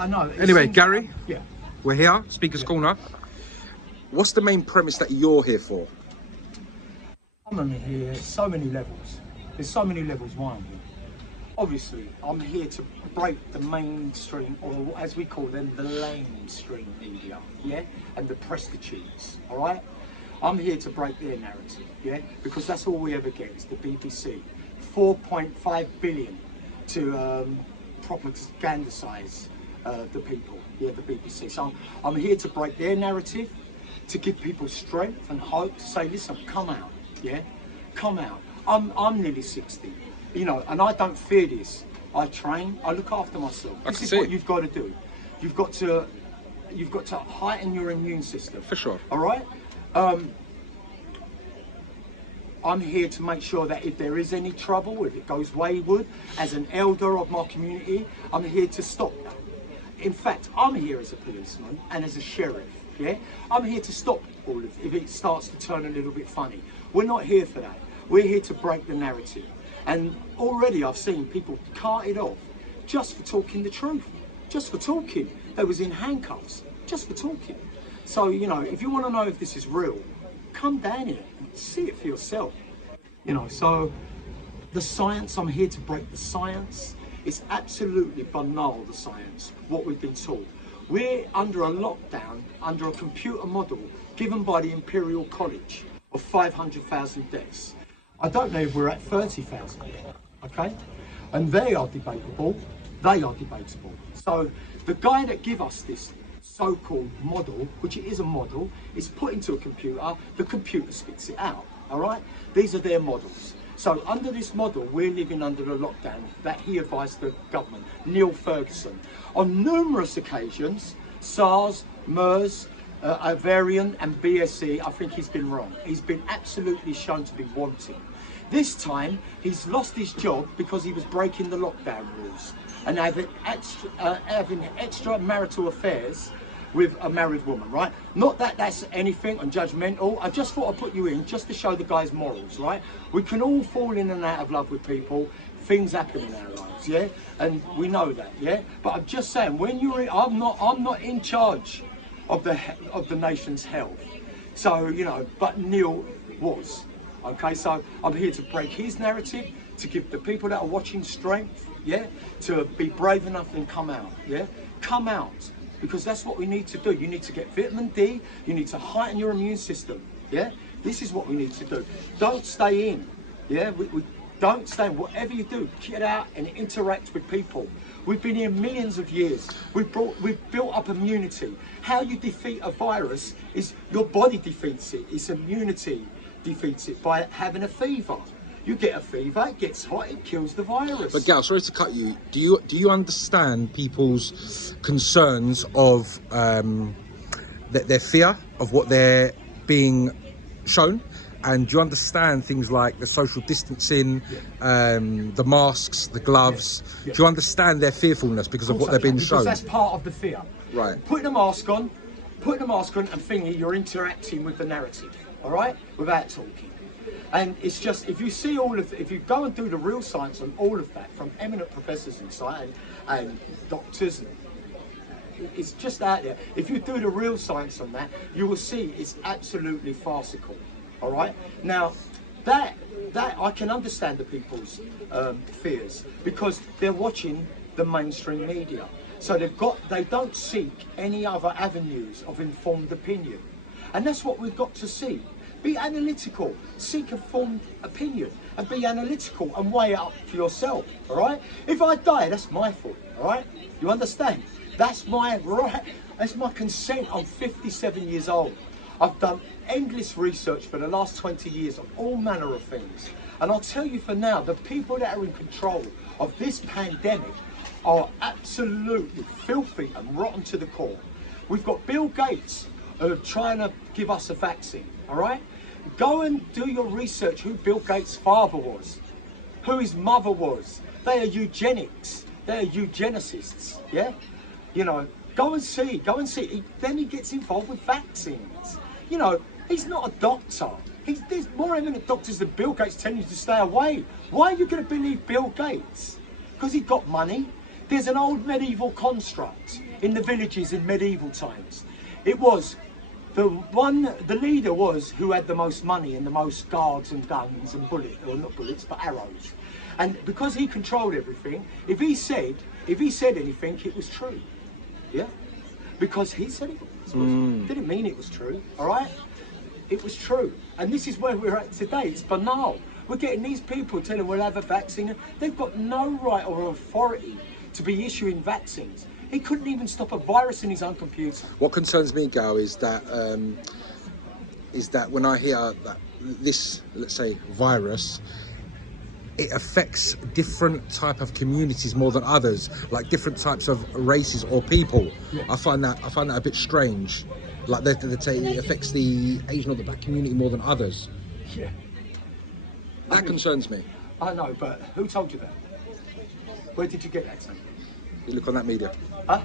I know. Anyway, Gary, yeah, we're here, Speaker's Corner. What's the main premise that you're here for? I'm here, so many levels. There's so many levels why I'm here. Obviously, I'm here to break the mainstream, or as we call them, the lamestream media, yeah? And the prostitutes, all right? I'm here to break their narrative, yeah? Because that's all we ever get is the BBC. 4.5 billion to propagandise the people, yeah, the BBC. So I'm here to break their narrative, to give people strength and hope, to say, listen, come out, yeah? Come out. I'm nearly 60, you know, and I don't fear this. I train, I look after myself. This is what you've got to do. You've got to heighten your immune system. For sure. All right? I'm here to make sure that if there is any trouble, if it goes wayward, as an elder of my community, I'm here to stop that. In fact, I'm here as a policeman and as a sheriff, yeah? I'm here to stop all of it if it starts to turn a little bit funny. We're not here for that. We're here to break the narrative. And already I've seen people carted off just for talking the truth, just for talking. They was in handcuffs, just for talking. So, you know, if you want to know if this is real, come down here and see it for yourself. You know, so the science, I'm here to break the science. It's absolutely banal, the science, what we've been taught. We're under a lockdown, under a computer model given by the Imperial College of 500,000 deaths. I don't know if we're at 30,000 yet, okay? And they are debatable, So the guy that give us this so-called model, which it is a model, is put into a computer, the computer spits it out, all right? These are their models. So under this model, we're living under the lockdown that he advised the government, Neil Ferguson. On numerous occasions, SARS, MERS, variant and BSE, I think he's been wrong. He's been absolutely shown to be wanting. This time, he's lost his job because he was breaking the lockdown rules and having extramarital affairs with a married woman, right? Not that that's anything unjudgmental. I just thought I'd put you in just to show the guy's morals, right? We can all fall in and out of love with people. Things happen in our lives, yeah? And we know that, yeah? But I'm just saying, when you're in, I'm not in charge of the nation's health. So, you know, but Neil was. Okay, so I'm here to break his narrative, to give the people that are watching strength, yeah, to be brave enough and come out, yeah? Come out, because that's what we need to do. You need to get vitamin D, you need to heighten your immune system, yeah? This is what we need to do. Don't stay in, yeah? We don't stay in. Whatever you do, get out and interact with people. We've been here millions of years. We've built up immunity. How you defeat a virus is your body defeats it. It's immunity defeats it by having a fever. You get a fever, it gets hot, it kills the virus. But Gal, sorry to cut you. Do you understand people's concerns of their fear of what they're being shown? And do you understand things like the social distancing, the masks, the gloves? Yeah. Do you understand their fearfulness because of what they're being shown? Because that's part of the fear. Right. Putting a mask on and thinking you're interacting with the narrative, all right? Without talking. And it's just, if you go and do the real science on all of that, from eminent professors in science and doctors, it's just out there. If you do the real science on that, you will see it's absolutely farcical. All right. Now, that I can understand the people's fears because they're watching the mainstream media, so they don't seek any other avenues of informed opinion, and that's what we've got to see. Be analytical, seek informed opinion, and be analytical and weigh it up for yourself. All right. If I die, that's my fault. All right. You understand? That's my right. That's my consent. I'm 57 years old. I've done endless research for the last 20 years on all manner of things. And I'll tell you for now, the people that are in control of this pandemic are absolutely filthy and rotten to the core. We've got Bill Gates trying to give us a vaccine, all right? Go and do your research who Bill Gates' father was, who his mother was. They are eugenics, they are eugenicists, yeah? You know, go and see. Then he gets involved with vaccines. You know, he's not a doctor. There's more eminent doctors than Bill Gates telling you to stay away. Why are you going to believe Bill Gates? Because he got money, There's an old medieval construct in the villages in medieval times. It was the leader was who had the most money and the most guards and guns and bullets, or not bullets, but arrows. And because he controlled everything, if he said anything, it was true. Yeah? Because he said it was. Didn't mean it was true, all right? It was true. And this is where we're at today. It's banal. We're getting these people telling we'll have a vaccine. They've got no right or authority to be issuing vaccines. He couldn't even stop a virus in his own computer. What concerns me, Gal, is that when I hear that this, let's say, virus, it affects different type of communities more than others, like different types of races or people. Yeah. I find that a bit strange. Like they say it affects the Asian or the black community more than others. Yeah. That concerns me. I know, but who told you that? Where did you get that from? You look on that media. Huh?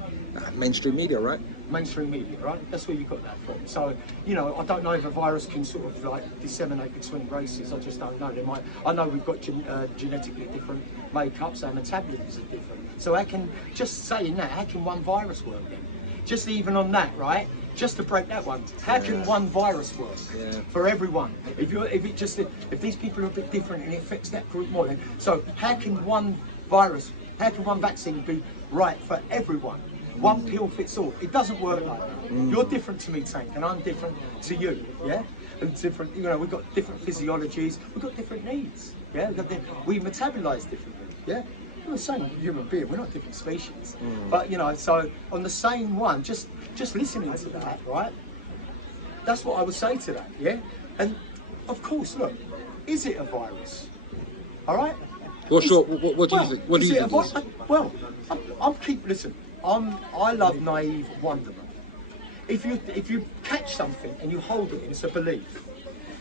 Mainstream media, right? Mainstream media, right? That's where you got that from. So, you know, I don't know if a virus can sort of like disseminate between races. I just don't know. They might. I know we've got genetically different makeups, our metabolisms are different. So how can, just saying that, how can one virus work then? Just even on that, right? Just to break that one, how can one virus work for everyone? If these people are a bit different and it affects that group more, then so how can one vaccine be right for everyone? One pill fits all. It doesn't work like that. You're different to me, Tank, and I'm different to you. Yeah, and different. You know, we've got different physiologies. We've got different needs. Yeah, we metabolize differently. Yeah. We're the same human being, we're not different species. But you know, so on the same one, just listening to that, right? That's what I would say to that, yeah? And of course, look, is it a virus? All right? What do you think? What do you think? Well, I love naive wonderment. If you catch something and you hold it, it's a belief.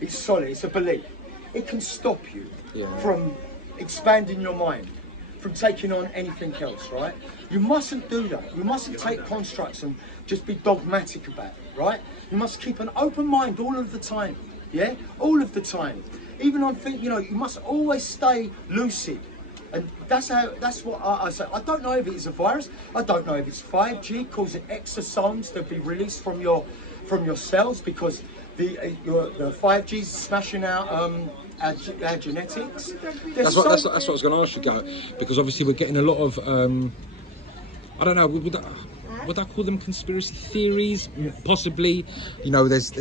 It's solid, it's a belief. It can stop you from expanding your mind, from taking on anything else, right? You mustn't do that. You mustn't take constructs and just be dogmatic about it, right? You must keep an open mind all of the time, yeah? All of the time. Even on things, you know, you must always stay lucid. And that's what I say. I don't know if it is a virus. I don't know if it's 5G causing exosomes to be released from your cells because the 5G is smashing out our genetics. That's what I was going to ask you, Gary, because obviously we're getting a lot of I don't know, would I call them conspiracy theories? Possibly. You know, there's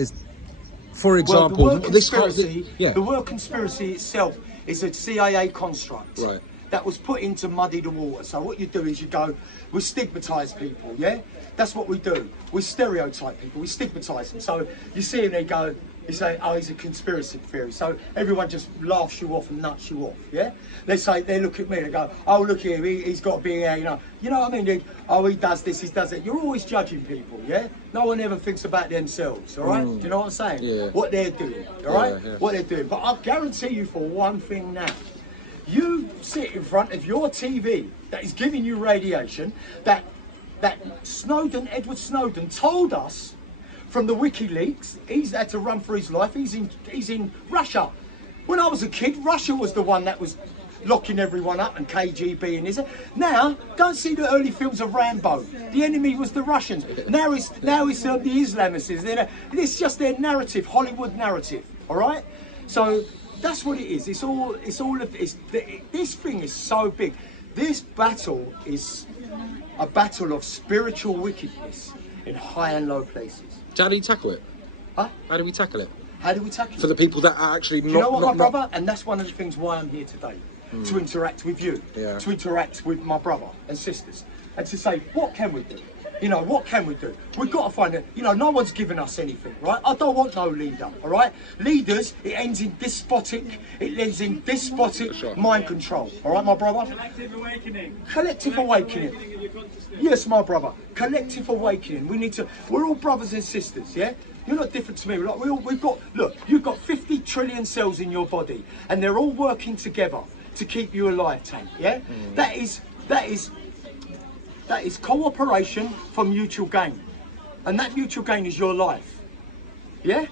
for example, well, the word conspiracy itself is a CIA construct. Right. That was put in to muddy the water. So what you do is you go, we stigmatise people, yeah? That's what we do. We stereotype people, we stigmatise them. So you see them, they go, you say, oh, he's a conspiracy theory. So everyone just laughs you off and nuts you off, yeah? They look at me, they go, oh, look here, he's got big hair, you know what I mean? Oh, he does this, he does that. You're always judging people, yeah? No one ever thinks about themselves, all right? Do you know what I'm saying? Yeah. What they're doing, all right? Yeah. What they're doing. But I guarantee you for one thing now, you sit in front of your TV that is giving you radiation, that Edward Snowden told us from the WikiLeaks, he's had to run for his life, he's in Russia. When I was a kid, Russia was the one that was locking everyone up and KGB and this. Now, go and see the early films of Rambo. The enemy was the Russians. Now it's the Islamists. It's just their narrative, Hollywood narrative, all right? So that's what it is. This thing is so big. This battle is a battle of spiritual wickedness in high and low places. So how do you tackle it? Huh? How do we tackle it? How do we tackle it? For the people that are actually not... Do you know what, my brother? And that's one of the things why I'm here today. To interact with you. Yeah. To interact with my brother and sisters. And to say, what can we do? You know, what can we do? We've got to find it. You know, no one's given us anything, right? I don't want no leader, all right? Leaders, it ends in despotic mind control, all right, my brother? Collective awakening. Collective awakening. Yes, my brother. Collective awakening. We're all brothers and sisters, yeah? You're not different to me. Look, you've got 50 trillion cells in your body, and they're all working together to keep you alive, Tank, yeah? That is cooperation for mutual gain. And that mutual gain is your life. Yeah?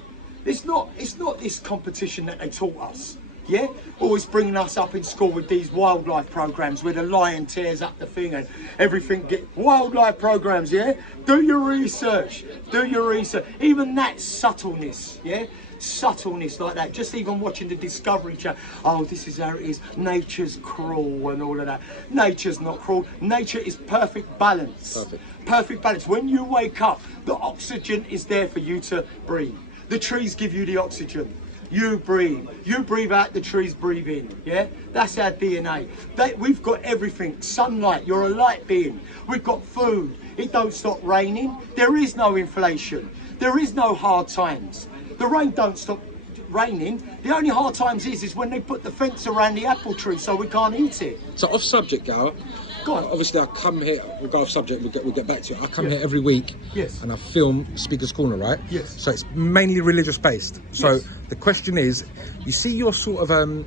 It's not this competition that they taught us. Yeah, always bringing us up in school with these wildlife programs where the lion tears up the thing and everything. Wildlife programs, yeah. Do your research. Do your research. Even that subtleness, yeah. Subtleness like that. Just even watching the Discovery Channel. Oh, this is how it is. Nature's cruel and all of that. Nature's not cruel. Nature is perfect balance. Perfect balance. When you wake up, the oxygen is there for you to breathe. The trees give you the oxygen. You breathe out, the trees breathe in, yeah? That's our DNA. We've got everything, sunlight, you're a light being. We've got food, it don't stop raining. There is no inflation, there is no hard times. The rain don't stop raining. The only hard times is when they put the fence around the apple tree so we can't eat it. So off subject, Gal. Go on. Obviously, I come here. We'll go off subject. We'll get back to it. I come here every week. Yes. And I film Speaker's Corner, right? Yes. So it's mainly religious based. So Yes. the question is, you see your sort of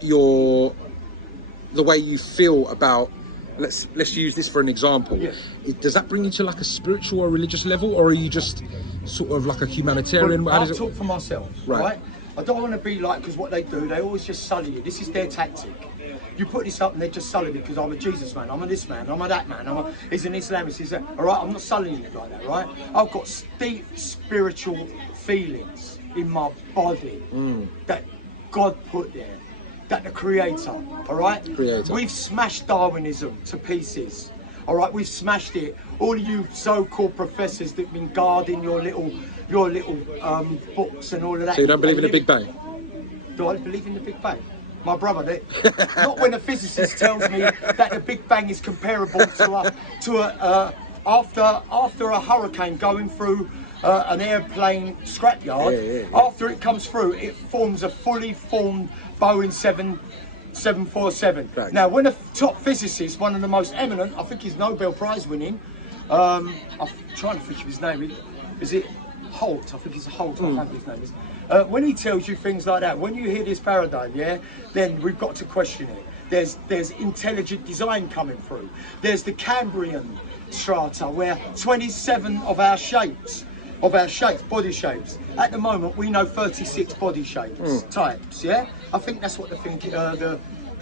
your the way you feel about. Let's use this for an example. Yes. Does that bring you to like a spiritual or religious level, or are you just sort of like a humanitarian? Well, I'll talk for myself, Right. right? I don't want to be like, because what they do, they always just sully you. This is their tactic. You put this up and they just sully me because I'm a Jesus man, I'm a this man, I'm a that man, he's an Islamist, he's a, all right? I'm not sullying it like that, right? I've got deep spiritual feelings in my body that God put there, that the Creator, all right? Creator. We've smashed Darwinism to pieces, all right? We've smashed it. All of you so-called professors that've been guarding your little books and all of that. So you don't believe in the Big Bang? Do I believe in the Big Bang? My brother, not when a physicist tells me that the Big Bang is comparable after a hurricane going through an airplane scrapyard. After it comes through, it forms a fully formed Boeing 747. Right. Now, when a top physicist, one of the most eminent, I think he's Nobel Prize winning, I'm trying to think of his name. Is it Holt? I think it's Holt. I can't remember his name is. When he tells you things like that, when you hear this paradigm, yeah, then we've got to question it. There's intelligent design coming through. There's the Cambrian strata, where 27 of our shapes, body shapes. At the moment, we know 36 body shapes, types, yeah? I think that's what the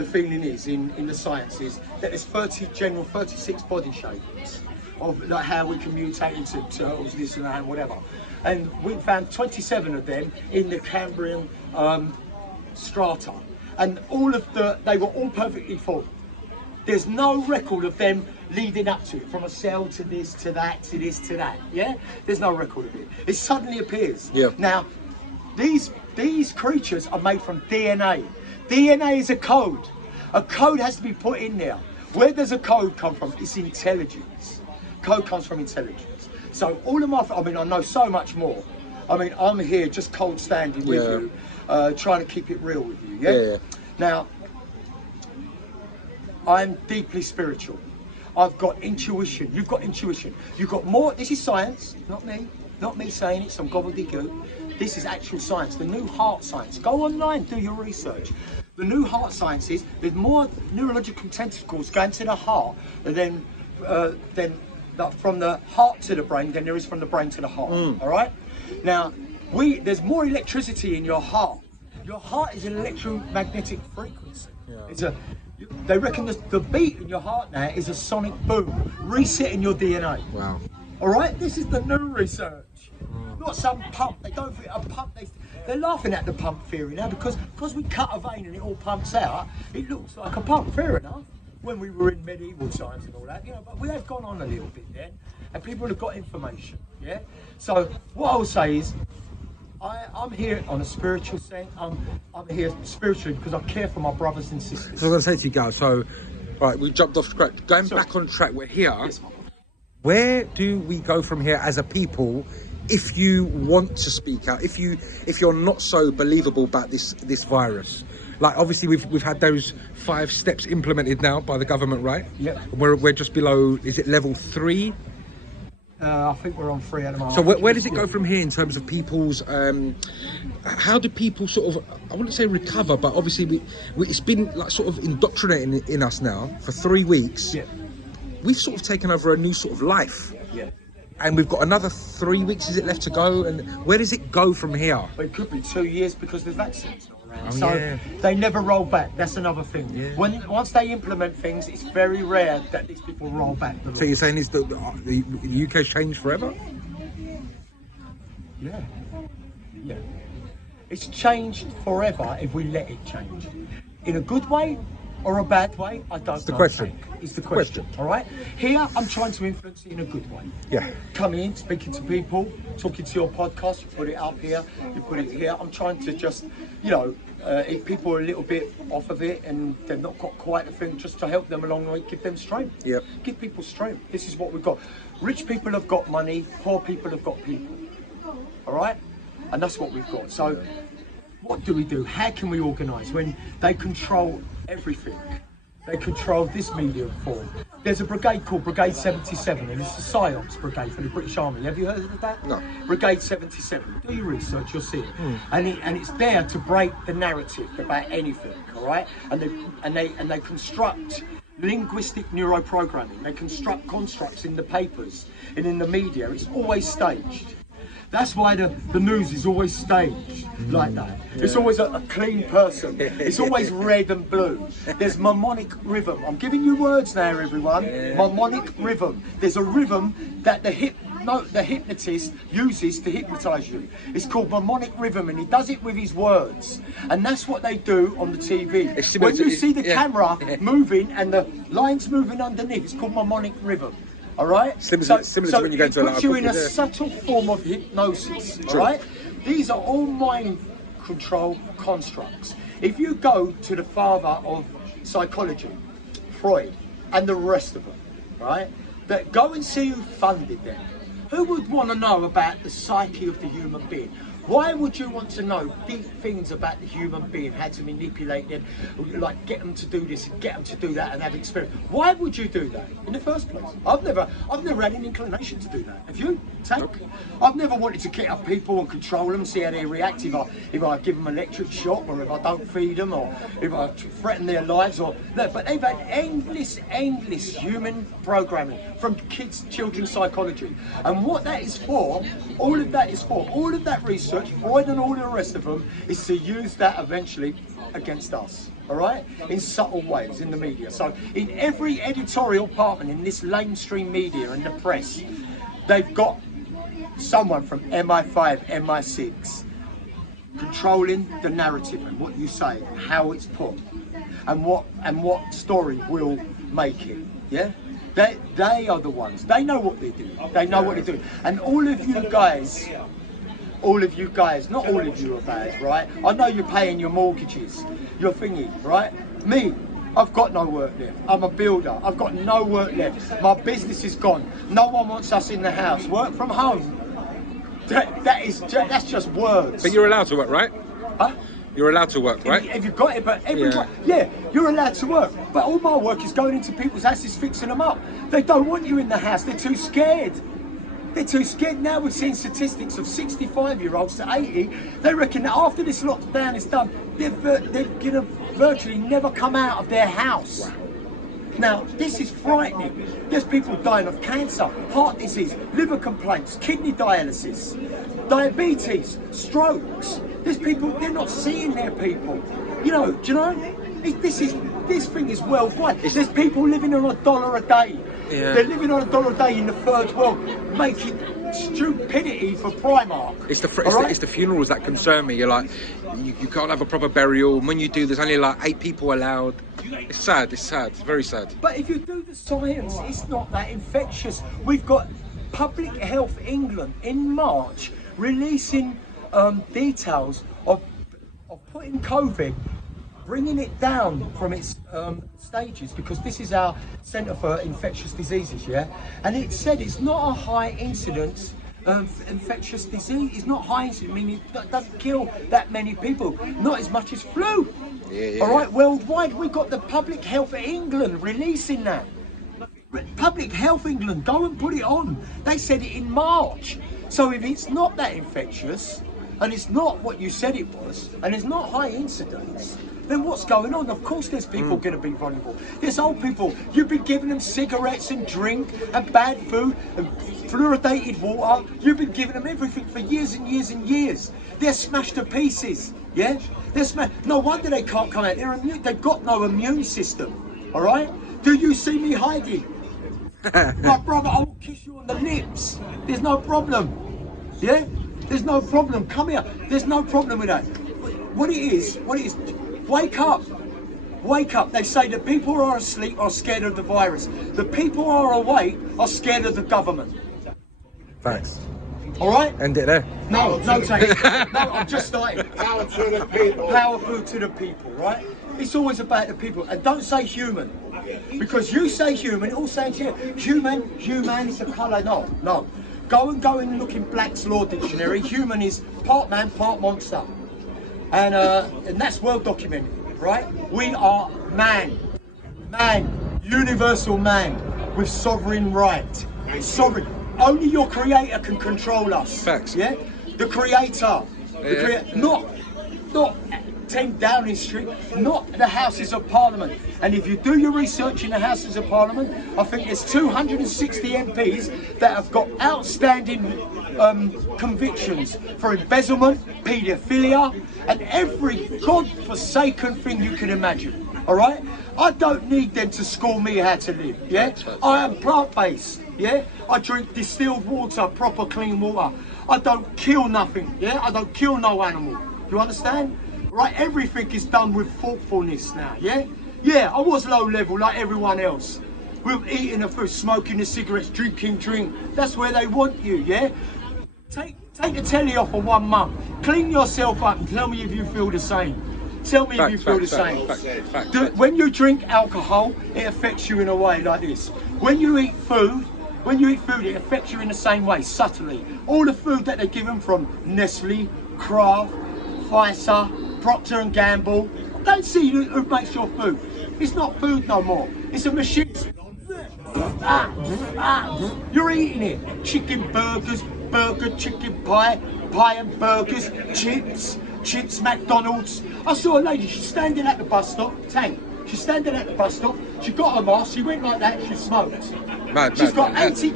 feeling is in the sciences, that there's 36 body shapes of like how we can mutate into turtles, this and that, and whatever. And we found 27 of them in the Cambrian strata. And they were all perfectly full. There's no record of them leading up to it, from a cell to this, to that, to this, to that, yeah? There's no record of it. It suddenly appears. Yeah. Now, these creatures are made from DNA. DNA is a code. A code has to be put in there. Where does a code come from? It's intelligence. Code comes from intelligence. So all of I know so much more. I mean, I'm here just cold standing with you, trying to keep it real with you, yeah? Now, I'm deeply spiritual. I've got intuition. You've got intuition. You've got more. This is science, not me saying it, some gobbledygook. This is actual science, the new heart science. Go online, do your research. The new heart science is there's more neurological tentacles going to the heart than from the heart to the brain than there is from the brain to the heart. All right. Now, there's more electricity in your heart. Your heart is an electromagnetic frequency. They reckon the beat in your heart now is a sonic boom, resetting your DNA. Wow. All right, this is the new research. Not some pump. They don't think a pump. They're laughing at the pump theory now because we cut a vein and it all pumps out. It looks like a pump. Fair enough. When we were in medieval times and all that, but we have gone on a little bit then, and people have got information. Yeah. So what I'll say is, I'm here on a spiritual sense. I'm here spiritually because I care for my brothers and sisters. So I'm going to say to you guys, so, right, we jumped off track. Going back on track, we're here. Yes, where do we go from here as a people if you want to speak out, if you're not so believable about this virus? Like, obviously we've had those 5 steps implemented now by the government, right? Yeah. We're just below, is it level 3? I think we're on 3 at the moment. So where does it go from here in terms of people's, how do people sort of, I wouldn't say recover, but obviously it's been like sort of indoctrinating in us now for 3 weeks. Yeah. We've sort of taken over a new sort of life. Yeah. And we've got another 3 weeks, is it, left to go? And where does it go from here? But it could be 2 years because there's vaccines. around. Oh, So yeah. they never roll back. That's another thing. Yeah. Once they implement things, it's very rare that these people roll back the law. So you're saying is that the UK's changed forever? Yeah. Yeah. It's changed forever if we let it change. In a good way or a bad way, I don't know. It's the question. It's the question. All right? Here, I'm trying to influence it in a good way. Yeah. Coming in, speaking to people, talking to your podcast, you put it up here, you put it here. I'm trying to just, if people are a little bit off of it and they've not got quite the thing, just to help them along the way, give them strength. Yep. Give people strength. This is what we've got. Rich people have got money, poor people have got people. All right? And that's what we've got. So what do we do? How can we organise when they control everything? They control this media form. There's a brigade called Brigade 77, and it's the PSYOPs brigade for the British Army. Have you heard of that? No. Brigade 77. Do your research, you'll see it. And it's there to break the narrative about anything, all right? And they construct linguistic neuroprogramming. They construct constructs in the papers and in the media. It's always staged. That's why the news is always staged like that. Yeah. It's always a clean person. It's always red and blue. There's mnemonic rhythm. I'm giving you words now, everyone. Yeah. Mnemonic rhythm. There's a rhythm that the hypnotist uses to hypnotise you. It's called mnemonic rhythm, and he does it with his words. And that's what they do on the TV. When you see the camera moving and the lines moving underneath, it's called mnemonic rhythm. All right. Similar to when you go into puts you in a subtle form of hypnosis. All right. These are all mind control constructs. If you go to the father of psychology, Freud, and the rest of them, right, that go and see who funded them. Who would want to know about the psyche of the human being? Why would you want to know deep things about the human being, how to manipulate them, like get them to do this, get them to do that, and have experience? Why would you do that in the first place? I've never had an inclination to do that. Have you? Tank? I've never wanted to get up people and control them, see how they react if I give them an electric shock, or if I don't feed them, or if I threaten their lives, or no. But they've had endless human programming from children's psychology, and what that is for, all of that research. Freud and all the rest of them is to use that eventually against us, all right, in subtle ways in the media. So in every editorial department in this mainstream media and the press, they've got someone from MI5, MI6 controlling the narrative and what you say, how it's put, and what story will make it. Yeah, they are the ones. They know what they're doing. They know what they're doing. And all of you guys, not all of you are bad, right? I know you're paying your mortgages, your thingy, right? Me, I've got no work left. I'm a builder. I've got no work left. My business is gone. No one wants us in the house. Work from home. That's just words. But you're allowed to work, right? Huh? You're allowed to work, right? If you've got it, but everyone, yeah, you're allowed to work. But all my work is going into people's houses, fixing them up. They don't want you in the house. They're too scared. They're too scared. Now we're seeing statistics of 65-year-olds to 80. They reckon that after this lockdown is done, they're going to virtually never come out of their house. Wow. Now, this is frightening. There's people dying of cancer, heart disease, liver complaints, kidney dialysis, diabetes, strokes. There's people, they're not seeing their people. Do you know? This thing is worldwide. There's people living on $1 a day. Yeah. They're living on $1 a day in the third world, making stupidity for Primark. It's the funerals that concern me. You're like, you can't have a proper burial. And when you do, there's only like 8 people allowed. It's sad. It's very sad. But if you do the science, it's not that infectious. We've got Public Health England in March releasing details of putting COVID, bringing it down from its stages, because this is our Centre for Infectious Diseases, yeah? And it said it's not a high incidence infectious disease. It's not high incidence, meaning it doesn't kill that many people, not as much as flu. Yeah. All right, worldwide, we've got the Public Health England releasing that. Public Health England, go and put it on. They said it in March. So if it's not that infectious, and it's not what you said it was, and it's not high incidence, then what's going on? Of course there's people going to be vulnerable. There's old people. You've been giving them cigarettes and drink and bad food and fluoridated water. You've been giving them everything for years and years and years. They're smashed to pieces, yeah? They're smashed. No wonder they can't come out. They've got no immune system, all right? Do you see me hiding? My brother, I will kiss you on the lips. There's no problem, yeah? There's no problem. Come here. There's no problem with that. What it is, wake up. Wake up. They say the people who are asleep are scared of the virus. The people who are awake are scared of the government. Thanks. All right? End it there. No, take it. No, I'm just starting. Power to the people. Powerful to the people, right? It's always about the people. And don't say human. Because you say human, it all sounds human is a colour. No. Go and look in Black's Law Dictionary. Human is part man, part monster. And that's well documented, right? We are man, universal man with sovereign right. Sovereign. Only your creator can control us. Facts. Yeah? The creator. Not 10 Downing Street, not the Houses of Parliament. And if you do your research in the Houses of Parliament, I think there's 260 MPs that have got outstanding convictions for embezzlement, paedophilia, and every god-forsaken thing you can imagine. All right? I don't need them to school me how to live. Yeah? I am plant-based. Yeah? I drink distilled water, proper clean water. I don't kill nothing. Yeah? I don't kill no animal. You understand? Right? Everything is done with thoughtfulness now. Yeah? Yeah, I was low level like everyone else. We're eating the food, smoking the cigarettes, drinking drink. That's where they want you, yeah? Take the telly off for 1 month. Clean yourself up and tell me if you feel the same. Tell me if you feel the same. When you drink alcohol, it affects you in a way like this. When you eat food, it affects you in the same way, subtly. All the food that they're given from Nestle, Kraft, Pfizer, Procter & Gamble, don't see who makes your food. It's not food no more. It's a machine. You're eating it. Chicken burgers, chicken pie and burgers, chips, McDonald's. I saw a lady, she's standing at the bus stop, she's standing at the bus stop, she got her mask, she went like that, she smoked. She's got 80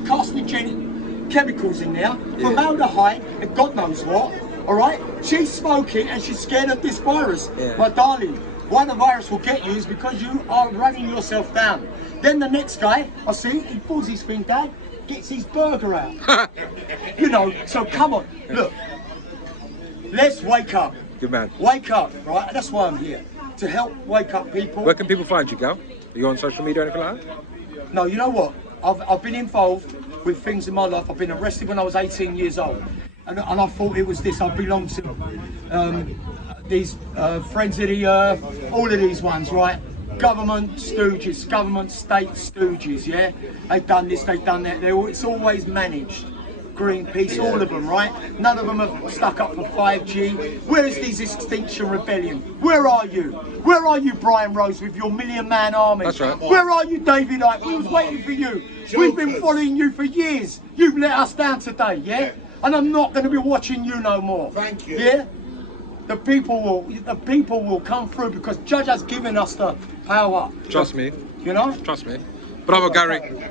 carcinogenic chemicals in there, formaldehyde and God knows what, all right? She's smoking and she's scared of this virus. Yeah. My darling, why the virus will get you is because you are running yourself down. Then the next guy, I see, he pulls his thing down, gets his burger out. You know, so come on, look, let's wake up. Good man. Wake up, right? That's why I'm here, to help wake up people. Where can people find you, Gal? Are you on social media or anything like that? No, you know what? I've been involved with things in my life. I've been arrested when I was 18 years old. And I thought it was this. I belonged to these Friends of the Earth, all of these ones, right? Government stooges, government state stooges, yeah? They've done this, they've done that. It's always managed. Greenpeace, all of them, right? None of them have stuck up for 5G. Where is this Extinction Rebellion? Where are you? Where are you, Brian Rose, with your million-man army? That's right. Where are you, David Icke? We was waiting for you. We've been following you for years. You've let us down today, yeah? And I'm not going to be watching you no more. Thank you. Yeah? The people will come through because Judge has given us the power. Trust me. You know? Trust me. Bravo, Gary.